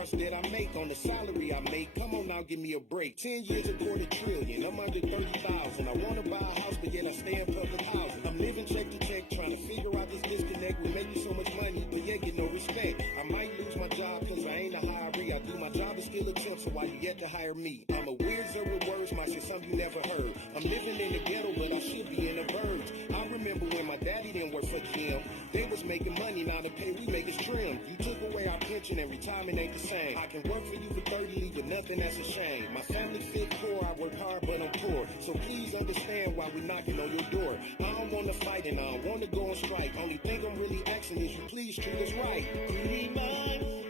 cars that I make on the salary I make. Come on now, give me a break. 10 years, a $250 billion. I'm under 30,000. I wanna buy a house, but yet I stay in public housing. I'm living check to check, trying to figure out this disconnect. We're making so much money, but yet get no respect. I might lose my job cause I ain't a hiree. I do my job and still a temp, so why you yet to hire me? I'm a weird with words, my shit, something you never heard. I'm living in the ghetto, but I should be in the verge. I remember when my daddy didn't work for GM. They was making money, now the pay we make is trim. You took away our pension and retirement ain't the same. I can work for you for 30, leave with nothing, that's a shame. My family fit poor, I work hard, but I'm poor. So please understand why we're knocking on your door. I don't wanna fight and I don't wanna go on strike. Only thing I'm really asking is you please treat us right. Pretty minds,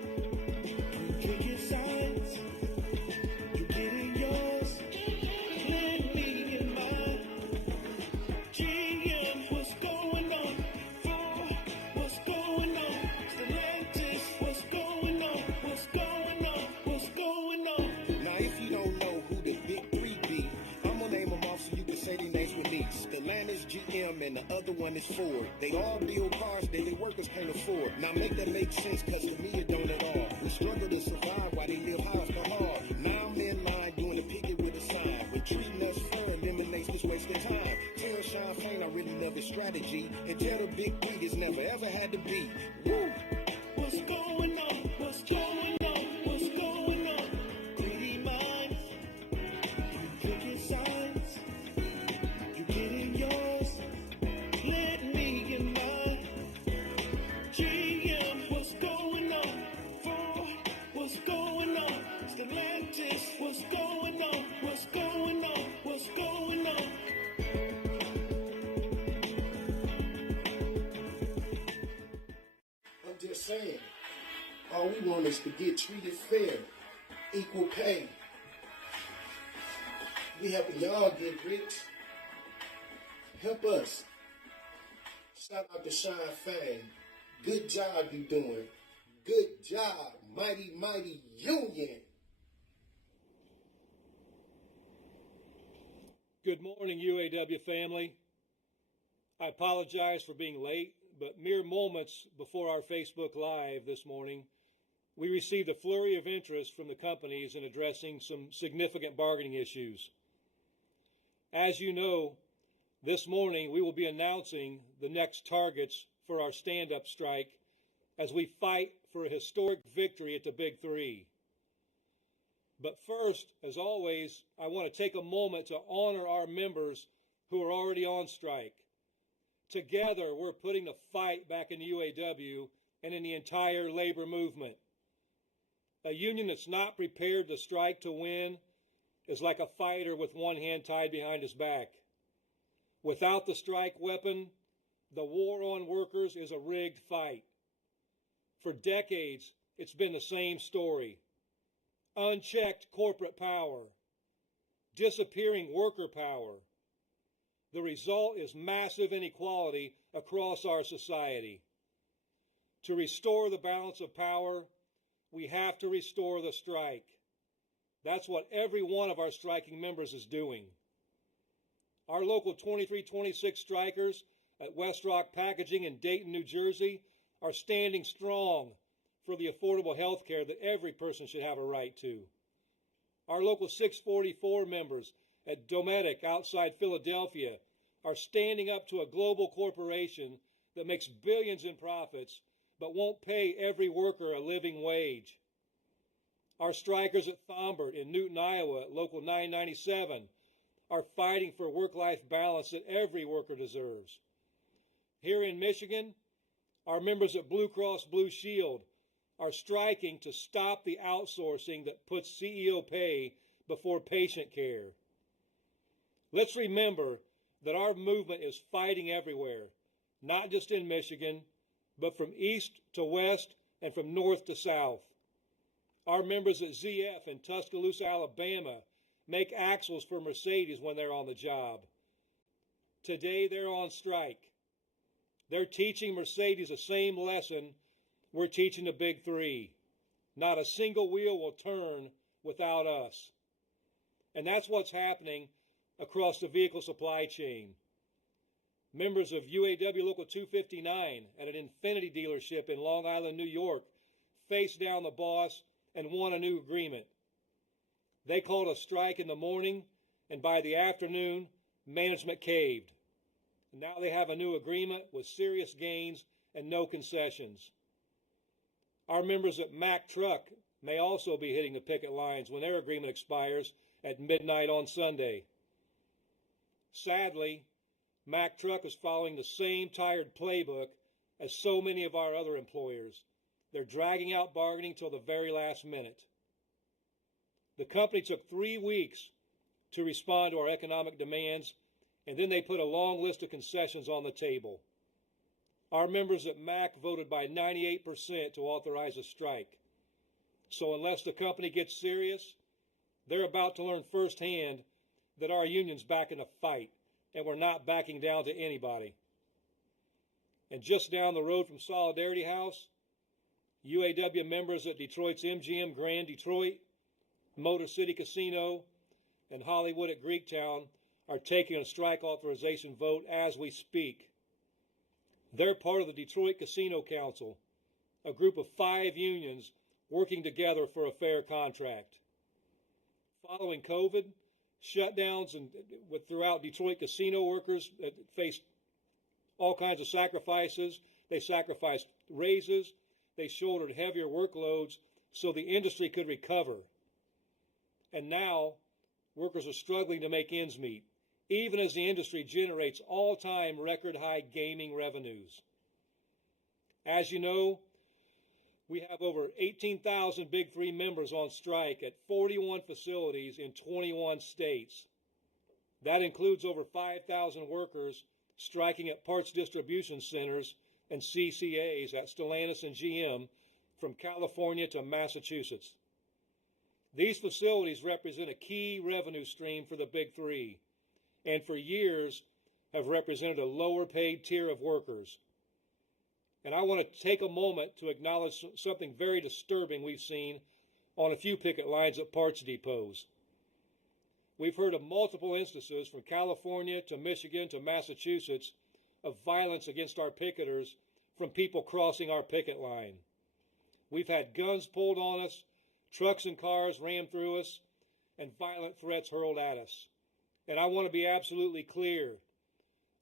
you pick your sides. You getting yours, let me in mine. GM, what's going on? What's going on? Stellantis, what's going on? What's going on? What's going on? Now if you don't know who the big three be, I'm gonna name them off so you can say their names with me. Stellantis, GM, and the other one is Ford. They all build cars that their workers can't afford. Now make that make sense, cause to me it don't at all. We struggle to survive while they live house for hard. Now I'm in line doing a picket with a sign. When treating us fair eliminates this waste of time. Tell Shawn Fain I really love his strategy. And tell the big three this never ever had to be. Woo! What's going on? What's going on? What's going on? Pretty minds, you pick your sides. You getting yours, let me in mine. GM, what's going on? Ford, what's going on? Stellantis, what's going on? What's going on? What's going on? I'm just saying, all we want is to get treated fair, equal pay. We helping y'all get rich. Help us. Shout out to Shawn Fain. Good job you doing. Good job, mighty, mighty union. Good morning, UAW family. I apologize for being late, but mere moments before our Facebook Live this morning, we received a flurry of interest from the companies in addressing some significant bargaining issues. As you know, this morning we will be announcing the next targets for our stand-up strike as we fight for a historic victory at the Big Three. But first, as always, I want to take a moment to honor our members who are already on strike. Together, we're putting the fight back in the UAW and in the entire labor movement. A union that's not prepared to strike to win is like a fighter with one hand tied behind his back. Without the strike weapon, the war on workers is a rigged fight. For decades, it's been the same story. Unchecked corporate power, disappearing worker power. The result is massive inequality across our society. To restore the balance of power, we have to restore the strike. That's what every one of our striking members is doing. Our local 2326 strikers at West Rock Packaging in Dayton, New Jersey, are standing strong for the affordable health care that every person should have a right to. Our local 644 members at Dometic outside Philadelphia are standing up to a global corporation that makes billions in profits but won't pay every worker a living wage. Our strikers at Thombert in Newton, Iowa at Local 997 are fighting for work-life balance that every worker deserves. Here in Michigan, our members at Blue Cross Blue Shield are striking to stop the outsourcing that puts CEO pay before patient care. Let's remember that our movement is fighting everywhere, not just in Michigan, but from east to west and from north to south. Our members at ZF in Tuscaloosa, Alabama, make axles for Mercedes when they're on the job. Today they're on strike. They're teaching Mercedes the same lesson we're teaching the Big Three. Not a single wheel will turn without us. And that's what's happening across the vehicle supply chain. Members of UAW Local 259 at an Infiniti dealership in Long Island, New York, faced down the boss and won a new agreement. They called a strike in the morning, and by the afternoon, management caved. Now they have a new agreement with serious gains and no concessions. Our members at Mack Truck may also be hitting the picket lines when their agreement expires at midnight on Sunday. Sadly, Mack Truck is following the same tired playbook as so many of our other employers. They're dragging out bargaining till the very last minute. The company took 3 weeks to respond to our economic demands, and then they put a long list of concessions on the table. Our members at Mack voted by 98% to authorize a strike. So unless the company gets serious, they're about to learn firsthand that our union's back in the fight, and we're not backing down to anybody. And just down the road from Solidarity House, UAW members at Detroit's MGM Grand Detroit, Motor City Casino, and Hollywood at Greektown are taking a strike authorization vote as we speak. They're part of the Detroit Casino Council, a group of 5 unions working together for a fair contract. Following COVID, shutdowns throughout Detroit casino workers faced all kinds of sacrifices. They sacrificed raises. They shouldered heavier workloads so the industry could recover. And now, workers are struggling to make ends meet, even as the industry generates all-time record-high gaming revenues. As you know, we have over 18,000 Big Three members on strike at 41 facilities in 21 states. That includes over 5,000 workers striking at parts distribution centers and CCAs at Stellantis and GM from California to Massachusetts. These facilities represent a key revenue stream for the Big Three, and for years have represented a lower paid tier of workers. And I want to take a moment to acknowledge something very disturbing we've seen on a few picket lines at parts depots. We've heard of multiple instances from California to Michigan to Massachusetts of violence against our picketers from people crossing our picket line. We've had guns pulled on us, trucks and cars rammed through us, and violent threats hurled at us. And I want to be absolutely clear.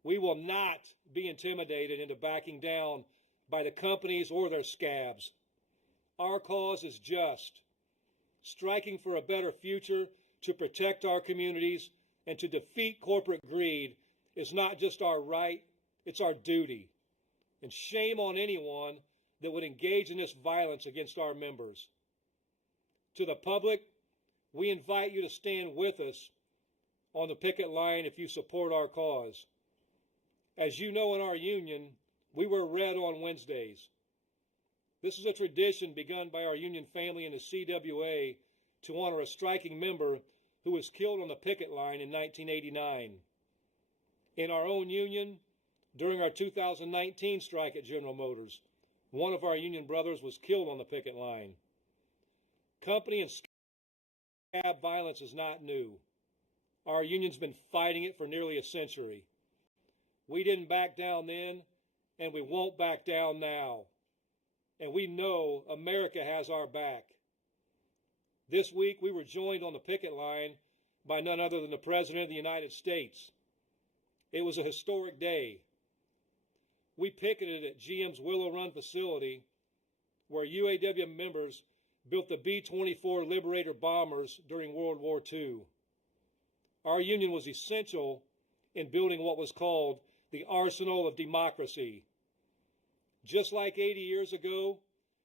We will not be intimidated into backing down by the companies or their scabs. Our cause is just. Striking for a better future to protect our communities and to defeat corporate greed is not just our right, it's our duty. And shame on anyone that would engage in this violence against our members. To the public, we invite you to stand with us on the picket line if you support our cause. As you know, in our union, we wear red on Wednesdays. This is a tradition begun by our union family in the CWA to honor a striking member who was killed on the picket line in 1989. In our own union, during our 2019 strike at General Motors, one of our union brothers was killed on the picket line. Company and scab violence is not new. Our union's been fighting it for nearly a century. We didn't back down then, and we won't back down now. And we know America has our back. This week, we were joined on the picket line by none other than the President of the United States. It was a historic day. We picketed at GM's Willow Run facility, where UAW members built the B-24 Liberator bombers during World War II. Our union was essential in building what was called the arsenal of democracy. Just like 80 years ago,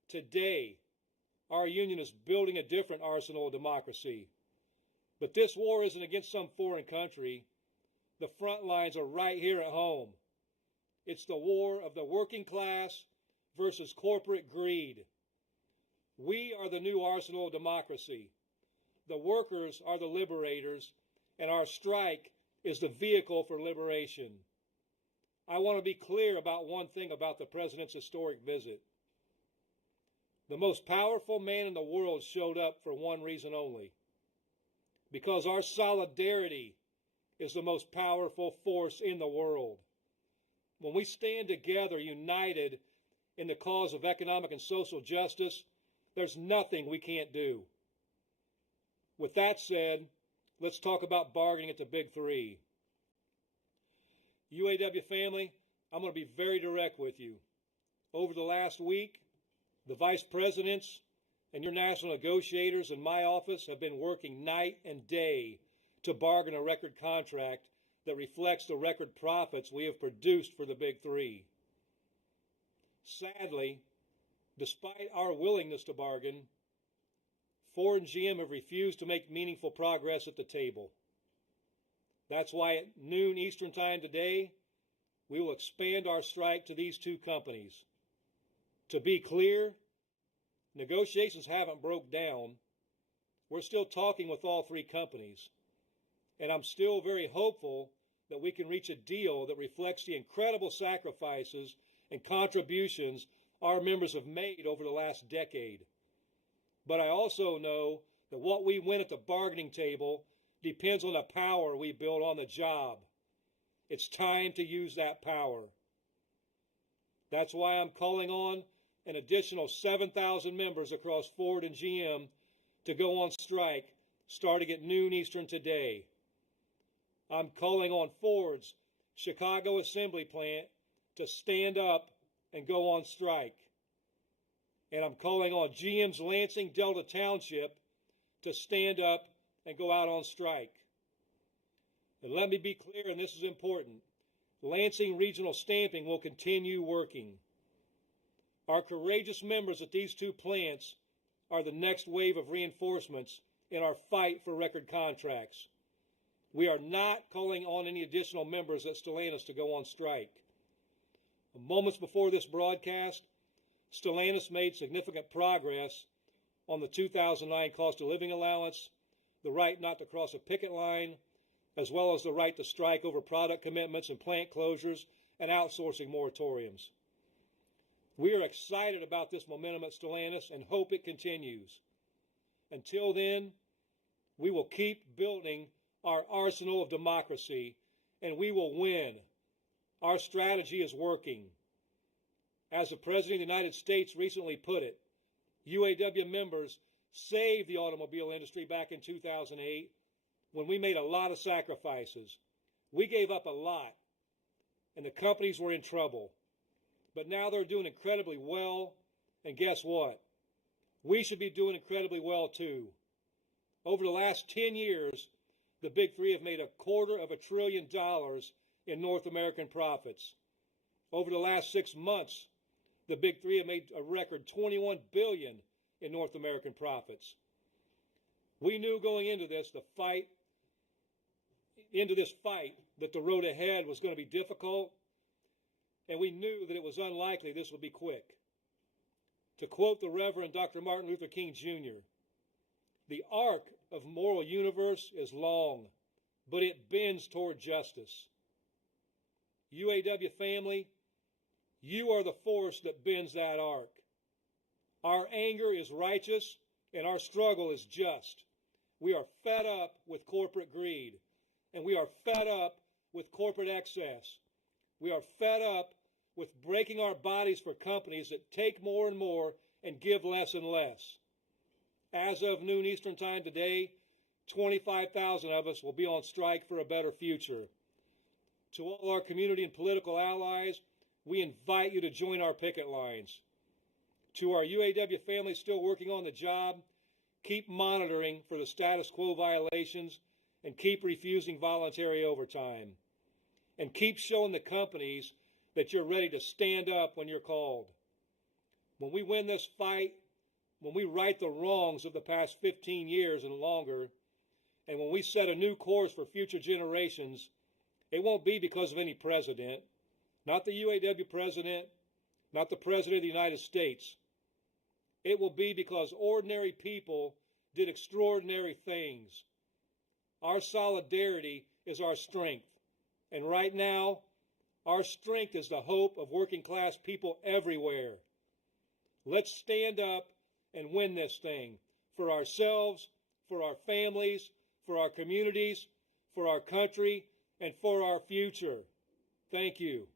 today, our union is building a different arsenal of democracy. But this war isn't against some foreign country. The front lines are right here at home. It's the war of the working class versus corporate greed. We are the new arsenal of democracy. The workers are the liberators, and our strike is the vehicle for liberation. I want to be clear about one thing about the President's historic visit. The most powerful man in the world showed up for one reason only. Because our solidarity is the most powerful force in the world. When we stand together, united in the cause of economic and social justice, There's nothing we can't do. With that said, let's talk about bargaining at the Big Three. UAW family, I'm going to be very direct with you. Over the last week, the vice presidents and your national negotiators in my office have been working night and day to bargain a record contract that reflects the record profits we have produced for the Big Three. Sadly, despite our willingness to bargain, Ford and GM have refused to make meaningful progress at the table. That's why at noon Eastern Time today, we will expand our strike to these two companies. To be clear, negotiations haven't broke down. We're still talking with all three companies. And I'm still very hopeful that we can reach a deal that reflects the incredible sacrifices and contributions our members have made over the last decade. But I also know that what we win at the bargaining table depends on the power we build on the job. It's time to use that power. That's why I'm calling on an additional 7,000 members across Ford and GM to go on strike starting at noon Eastern today. I'm calling on Ford's Chicago assembly plant to stand up and go on strike. And I'm calling on GM's Lansing Delta Township to stand up and go out on strike. And let me be clear, and this is important, Lansing Regional Stamping will continue working. Our courageous members at these two plants are the next wave of reinforcements in our fight for record contracts. We are not calling on any additional members at Stellantis to go on strike. Moments before this broadcast, Stellantis made significant progress on the 2009 cost of living allowance, the right not to cross a picket line, as well as the right to strike over product commitments and plant closures and outsourcing moratoriums. We are excited about this momentum at Stellantis and hope it continues. Until then, we will keep building our arsenal of democracy, and we will win. Our strategy is working. As the President of the United States recently put it, UAW members saved the automobile industry back in 2008 when we made a lot of sacrifices. We gave up a lot, and the companies were in trouble. But now they're doing incredibly well, and guess what? We should be doing incredibly well too. Over the last 10 years, the Big Three have made $250 billion in North American profits. Over the last 6 months, the Big Three have made a record $21 billion in North American profits. We knew going into this fight, that the road ahead was going to be difficult, and we knew that it was unlikely this would be quick. To quote the Reverend Dr. Martin Luther King Jr., "The arc of moral universe is long, but it bends toward justice." UAW family, you are the force that bends that arc. Our anger is righteous, and our struggle is just. We are fed up with corporate greed, and we are fed up with corporate excess. We are fed up with breaking our bodies for companies that take more and more and give less and less. As of noon Eastern Time today, 25,000 of us will be on strike for a better future. To all our community and political allies, we invite you to join our picket lines. To our UAW family still working on the job, keep monitoring for the status quo violations and keep refusing voluntary overtime. And keep showing the companies that you're ready to stand up when you're called. When we win this fight, when we right the wrongs of the past 15 years and longer, and when we set a new course for future generations, it won't be because of any president, not the UAW president, not the President of the United States. It will be because ordinary people did extraordinary things. Our solidarity is our strength. And right now, our strength is the hope of working class people everywhere. Let's stand up and win this thing for ourselves, for our families, for our communities, for our country, and for our future. Thank you.